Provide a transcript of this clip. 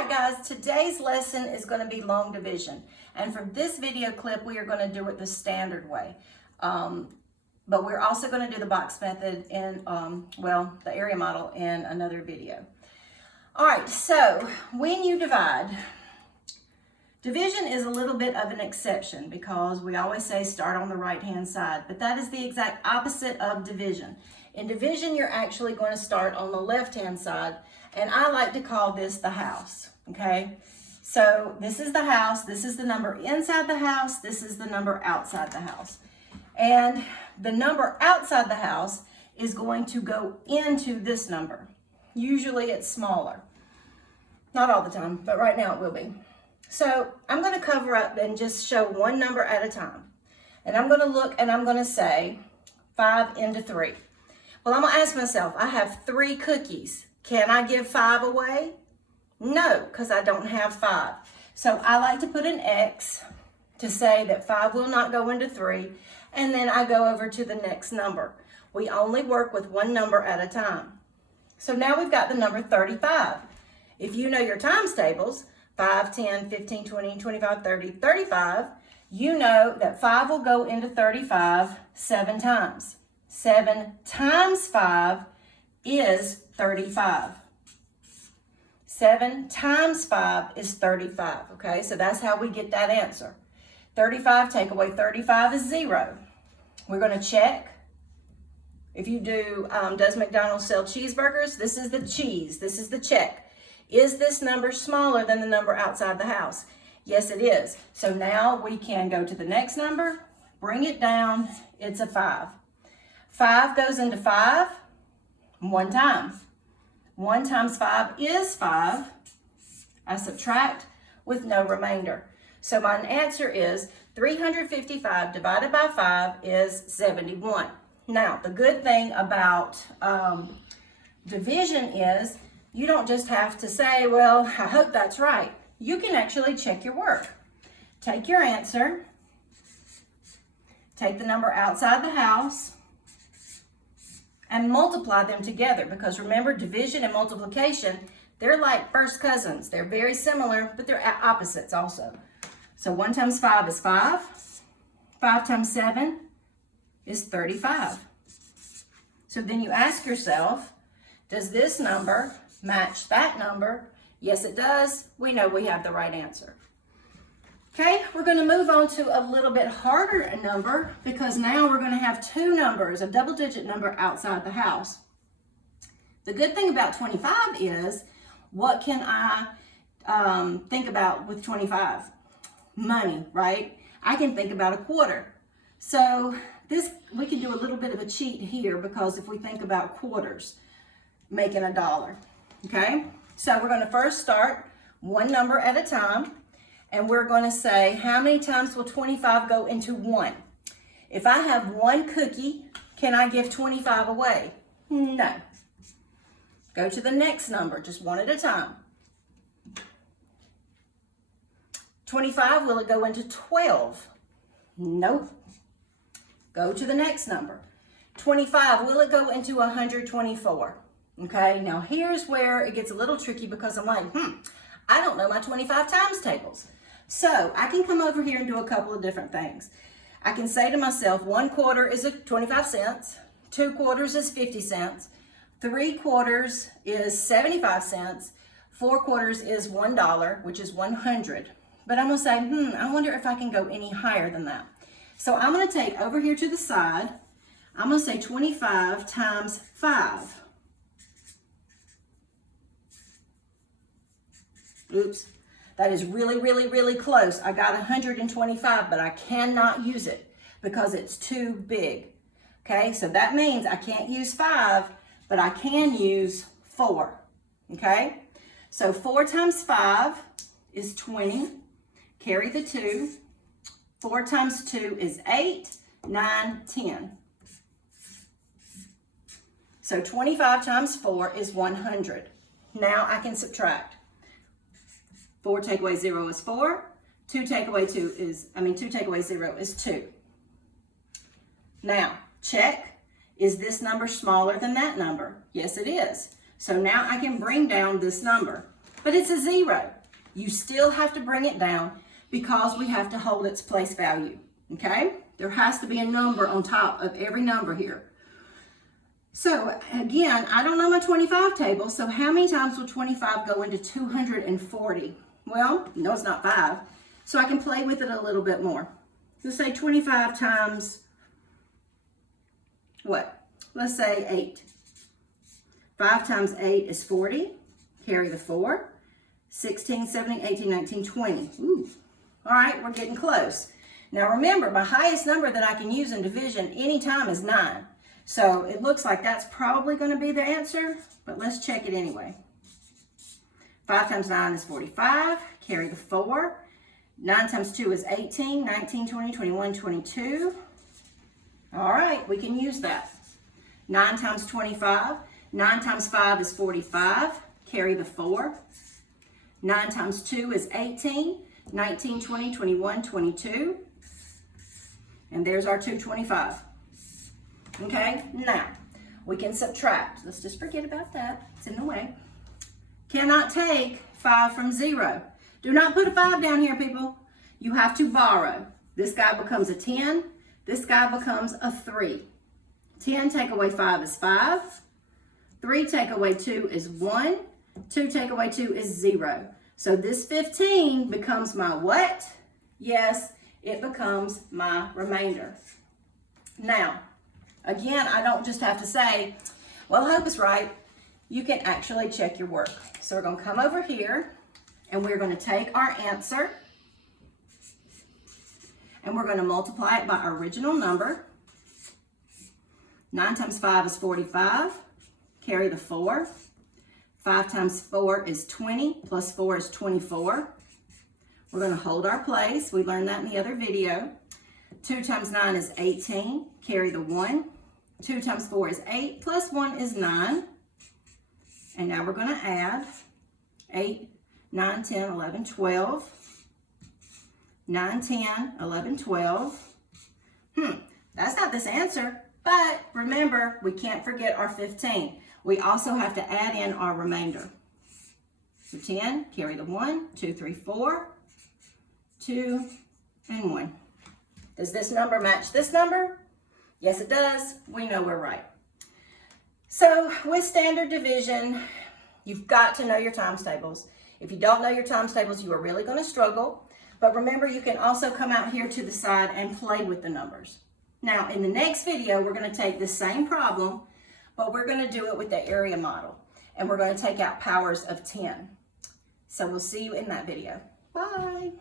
right, guys, today's lesson is going to be long division. And for this video clip, we are going to do it the standard way. But we're also going to do the box method in, the area model in another video. All right, so when you divide, division is a little bit of an exception because we always say start on the right-hand side, but that is the exact opposite of division. In division, you're actually going to start on the left-hand side, and I like to call this the house, okay? So this is the house, this is the number inside the house, this is the number outside the house. And the number outside the house is going to go into this number. Usually it's smaller. Not all the time, but right now it will be. So I'm going to cover up and just show one number at a time. And I'm going to look and I'm going to say 5 into 3. Well, I'm going to ask myself, I have 3 cookies. Can I give 5 away? No, because I don't have 5. So I like to put an X to say that 5 will not go into 3. And then I go over to the next number. We only work with one number at a time. So now we've got the number 35. If you know your times tables, 5, 10, 15, 20, 25, 30, 35, you know that 5 will go into 35 7 times. 7 times 5 is 35. 7 times 5 is 35, okay? So that's how we get that answer. 35, take away 35 is 0. We're going to check. If you do, does McDonald's sell cheeseburgers? This is the cheese. This is the check. Is this number smaller than the number outside the house? Yes, it is. So now we can go to the next number, bring it down. It's a 5. 5 goes into 5 one time. 1 times 5 is 5. I subtract with no remainder. So my answer is 355 divided by 5 is 71. Now, the good thing about division is you don't just have to say, well, I hope that's right. You can actually check your work. Take your answer, take the number outside the house, and multiply them together, because remember, division and multiplication, they're like first cousins. They're very similar, but they're opposites also. So 1 times 5 is 5. 5 times 7 is 35. So then you ask yourself, does this number match that number? Yes, it does. We know we have the right answer. Okay, we're going to move on to a little bit harder number, because now we're going to have 2 numbers, a double-digit number outside the house. The good thing about 25 is, what can I think about with 25? Money, right? I can think about a quarter. So we can do a little bit of a cheat here, because if we think about quarters, making $1, okay? So we're going to first start one number at a time, and we're going to say, how many times will 25 go into 1? If I have 1 cookie, can I give 25 away? No. Go to the next number, just one at a time. 25, will it go into 12? Nope. Go to the next number. 25, will it go into 124? Okay, now here's where it gets a little tricky, because I'm like, I don't know my 25 times tables. So I can come over here and do a couple of different things. I can say to myself, 1 quarter is 25 cents, 2 quarters is 50 cents, 3 quarters is 75 cents, 4 quarters is $1, which is 100. But I'm going to say, I wonder if I can go any higher than that. So I'm going to take over here to the side, I'm going to say 25 times 5. Oops, that is really, really, really close. I got 125, but I cannot use it because it's too big. Okay, so that means I can't use 5, but I can use 4. Okay, so 4 times 5 is 20. Carry the 2. 4 times 2 is 8, 9, 10. So 25 times 4 is 100. Now I can subtract. 4 take away 0 is 4. 2 take away 0 is 2. Now, check. Is this number smaller than that number? Yes, it is. So now I can bring down this number. but it's a 0. You still have to bring it down because we have to hold its place value, okay? There has to be a number on top of every number here. So again, I don't know my 25 table, so how many times will 25 go into 240? Well, no, it's not 5, so I can play with it a little bit more. Let's say 25 times, what? Let's say 8. 5 times 8 is 40, carry the 4. 16, 17, 18, 19, 20. Ooh. All right, we're getting close. Now remember, my highest number that I can use in division anytime is 9. So it looks like that's probably going to be the answer, but let's check it anyway. 5 times 9 is 45, carry the 4. 9 times 2 is 18, 19, 20, 21, 22. All right, we can use that. 9 times 25. 9 times 5 is 45, carry the 4. 9 times 2 is 18, 19, 20, 21, 22. And there's our 225. Okay, now we can subtract. Let's just forget about that. It's in the way. Cannot take 5 from 0. Do not put a 5 down here, people. You have to borrow. This guy becomes a 10. This guy becomes a 3. 10 take away 5 is 5. 3 take away 2 is 1. 2 take away 2 is 0. So this 15 becomes my what? Yes, it becomes my remainder. Now, again, I don't just have to say, well, Hope is right. You can actually check your work. So we're going to come over here and we're going to take our answer and we're going to multiply it by our original number. 9 times 5 is 45. Carry the 4. 5 times 4 is 20, plus 4 is 24. We're going to hold our place. We learned that in the other video. 2 times 9 is 18. Carry the 1. 2 times 4 is 8, plus 1 is 9. And now we're going to add 8, 9, 10, 11, 12. 9, 10, 11, 12. That's not this answer. But remember, we can't forget our 15. We also have to add in our remainder. So 10, carry the 1, 2, 3, 4, 2, and 1. Does this number match this number? Yes, it does. We know we're right. So with standard division, you've got to know your times tables. If you don't know your times tables, you are really going to struggle. But remember, you can also come out here to the side and play with the numbers. Now, in the next video, we're going to take the same problem, but we're going to do it with the area model. And we're going to take out powers of 10. So we'll see you in that video. Bye.